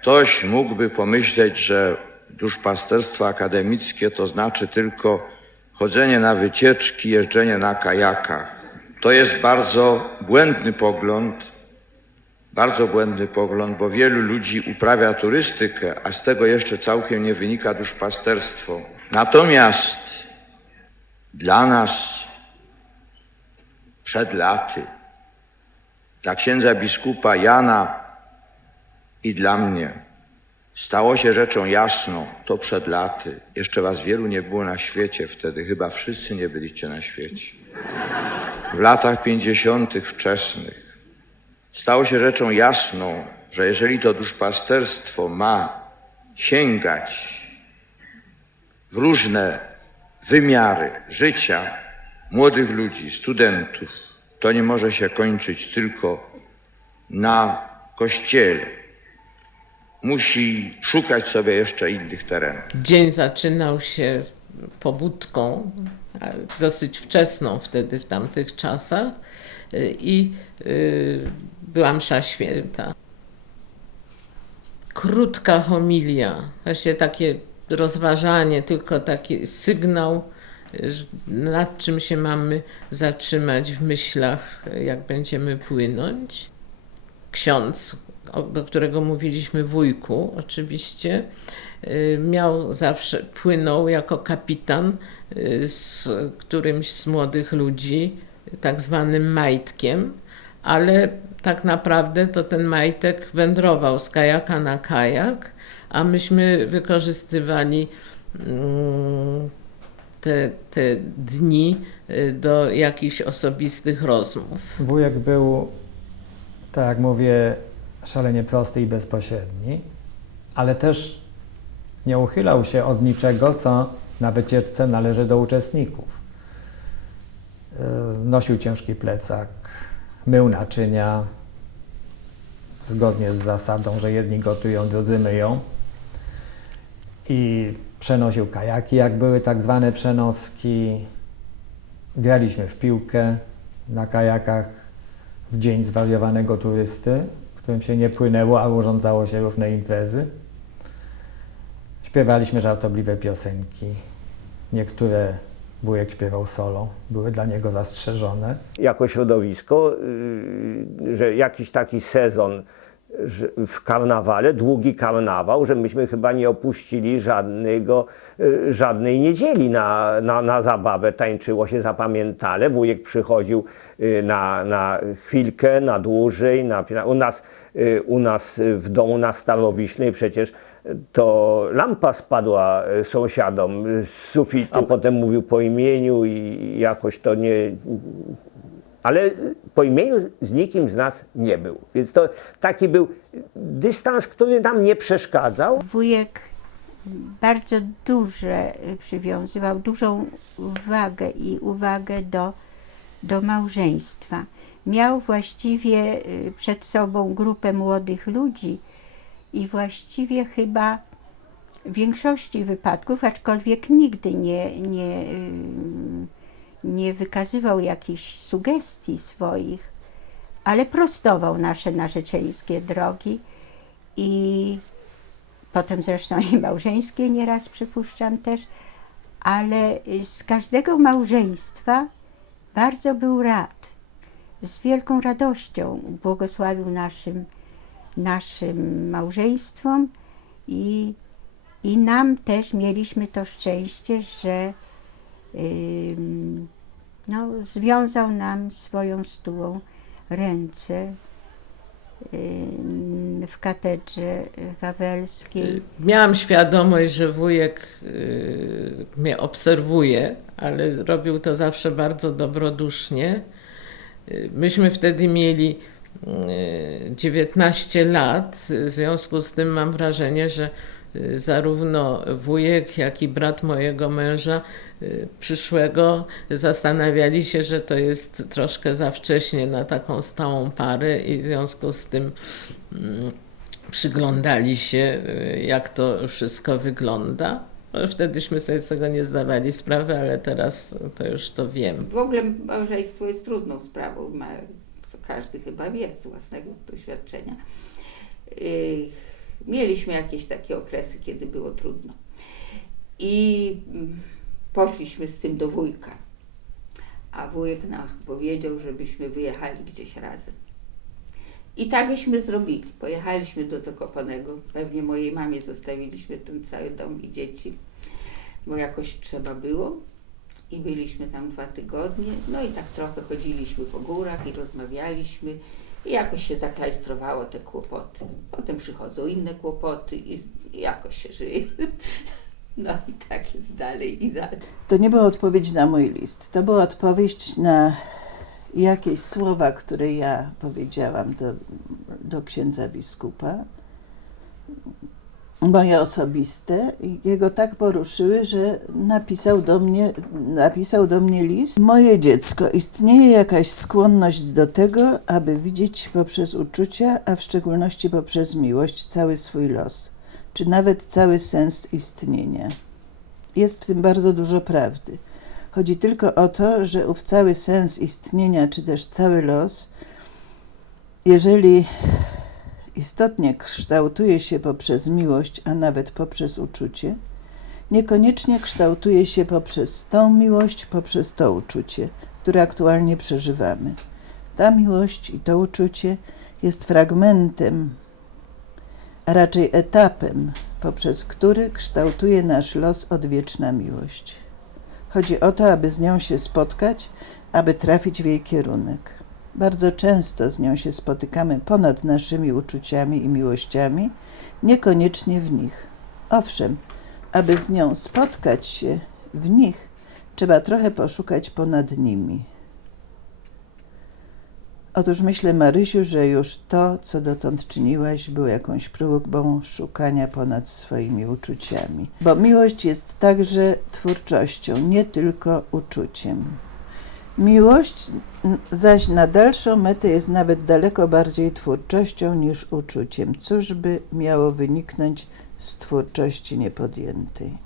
Ktoś mógłby pomyśleć, że duszpasterstwo akademickie to znaczy tylko chodzenie na wycieczki, jeżdżenie na kajakach. To jest bardzo błędny pogląd, bo wielu ludzi uprawia turystykę, a z tego jeszcze całkiem nie wynika duszpasterstwo. Natomiast dla nas przed laty, dla księdza biskupa Jana i dla mnie stało się rzeczą jasną, to przed laty, jeszcze was wielu nie było na świecie wtedy, chyba wszyscy nie byliście na świecie. W latach 50. wczesnych stało się rzeczą jasną, że jeżeli to duszpasterstwo ma sięgać w różne wymiary życia młodych ludzi, studentów, to nie może się kończyć tylko na Kościele. Musi szukać sobie jeszcze innych terenów. Dzień zaczynał się pobudką, dosyć wczesną wtedy w tamtych czasach i była msza święta. Krótka homilia, właśnie takie rozważanie, tylko taki sygnał, nad czym się mamy zatrzymać w myślach, jak będziemy płynąć. Ksiądz, do którego mówiliśmy wujku oczywiście, płynął jako kapitan z którymś z młodych ludzi, tak zwanym majtkiem, ale tak naprawdę to ten majtek wędrował z kajaka na kajak, a myśmy wykorzystywali te dni do jakichś osobistych rozmów. Wujek był, tak jak mówię, szalenie prosty i bezpośredni, ale też nie uchylał się od niczego, co na wycieczce należy do uczestników. Nosił ciężki plecak, mył naczynia, zgodnie z zasadą, że jedni gotują, drudzy myją. I przenosił kajaki, jak były tak zwane przenoski. Graliśmy w piłkę na kajakach w dzień zwariowanego turysty, w którym się nie płynęło, a urządzało się różne imprezy. Śpiewaliśmy żartobliwe piosenki. Niektóre wujek śpiewał solo, były dla niego zastrzeżone. Jako środowisko, że jakiś taki sezon w karnawale, długi karnawał, że myśmy chyba nie opuścili żadnej niedzieli na zabawę. Tańczyło się zapamiętale, wujek przychodził na chwilkę, na dłużej. U nas w domu na Starowiśnej przecież to lampa spadła sąsiadom z sufitu, a potem mówił po imieniu i jakoś to nie... Ale po imieniu z nikim z nas nie był. Więc to taki był dystans, który nam nie przeszkadzał. Wujek bardzo przywiązywał dużą uwagę do małżeństwa. Miał właściwie przed sobą grupę młodych ludzi i właściwie chyba w większości wypadków, aczkolwiek nigdy nie wykazywał jakichś sugestii swoich, ale prostował nasze narzeczeńskie drogi i potem zresztą i małżeńskie nieraz przypuszczam też, ale z każdego małżeństwa bardzo był rad. Z wielką radością błogosławił naszym małżeństwom i nam też mieliśmy to szczęście, że związał nam swoją stułą ręce w katedrze wawelskiej. Miałam świadomość, że wujek mnie obserwuje, ale robił to zawsze bardzo dobrodusznie. Myśmy wtedy mieli 19 lat, w związku z tym mam wrażenie, że zarówno wujek, jak i brat mojego męża przyszłego zastanawiali się, że to jest troszkę za wcześnie na taką stałą parę i w związku z tym przyglądali się, jak to wszystko wygląda. Wtedyśmy sobie z tego nie zdawali sprawy, ale teraz to już to wiem. W ogóle małżeństwo jest trudną sprawą, co każdy chyba wie z własnego doświadczenia. Mieliśmy jakieś takie okresy, kiedy było trudno. I poszliśmy z tym do wujka. A wujek nam powiedział, żebyśmy wyjechali gdzieś razem. I takeśmy zrobili. Pojechaliśmy do Zakopanego. Pewnie mojej mamie zostawiliśmy ten cały dom i dzieci, bo jakoś trzeba było. I byliśmy tam 2 tygodnie. No i tak trochę chodziliśmy po górach i rozmawialiśmy. I jakoś się zaklajstrowało te kłopoty. Potem przychodzą inne kłopoty i jakoś się żyje. No i tak jest dalej i dalej. To nie była odpowiedź na mój list. To była odpowiedź na jakieś słowa, które ja powiedziałam do księdza biskupa. Moje osobiste. I jego tak poruszyły, że napisał do mnie list. Moje dziecko, istnieje jakaś skłonność do tego, aby widzieć poprzez uczucia, a w szczególności poprzez miłość, cały swój los, czy nawet cały sens istnienia. Jest w tym bardzo dużo prawdy. Chodzi tylko o to, że ów cały sens istnienia, czy też cały los, jeżeli istotnie kształtuje się poprzez miłość, a nawet poprzez uczucie, niekoniecznie kształtuje się poprzez tą miłość, poprzez to uczucie, które aktualnie przeżywamy. Ta miłość i to uczucie jest fragmentem, a raczej etapem, poprzez który kształtuje nasz los odwieczna miłość. Chodzi o to, aby z nią się spotkać, aby trafić w jej kierunek. Bardzo często z nią się spotykamy ponad naszymi uczuciami i miłościami, niekoniecznie w nich. Owszem, aby z nią spotkać się w nich, trzeba trochę poszukać ponad nimi. Otóż myślę, Marysiu, że już to, co dotąd czyniłaś, było jakąś próbą szukania ponad swoimi uczuciami. Bo miłość jest także twórczością, nie tylko uczuciem. Miłość zaś na dalszą metę jest nawet daleko bardziej twórczością niż uczuciem. Cóż by miało wyniknąć z twórczości niepodjętej?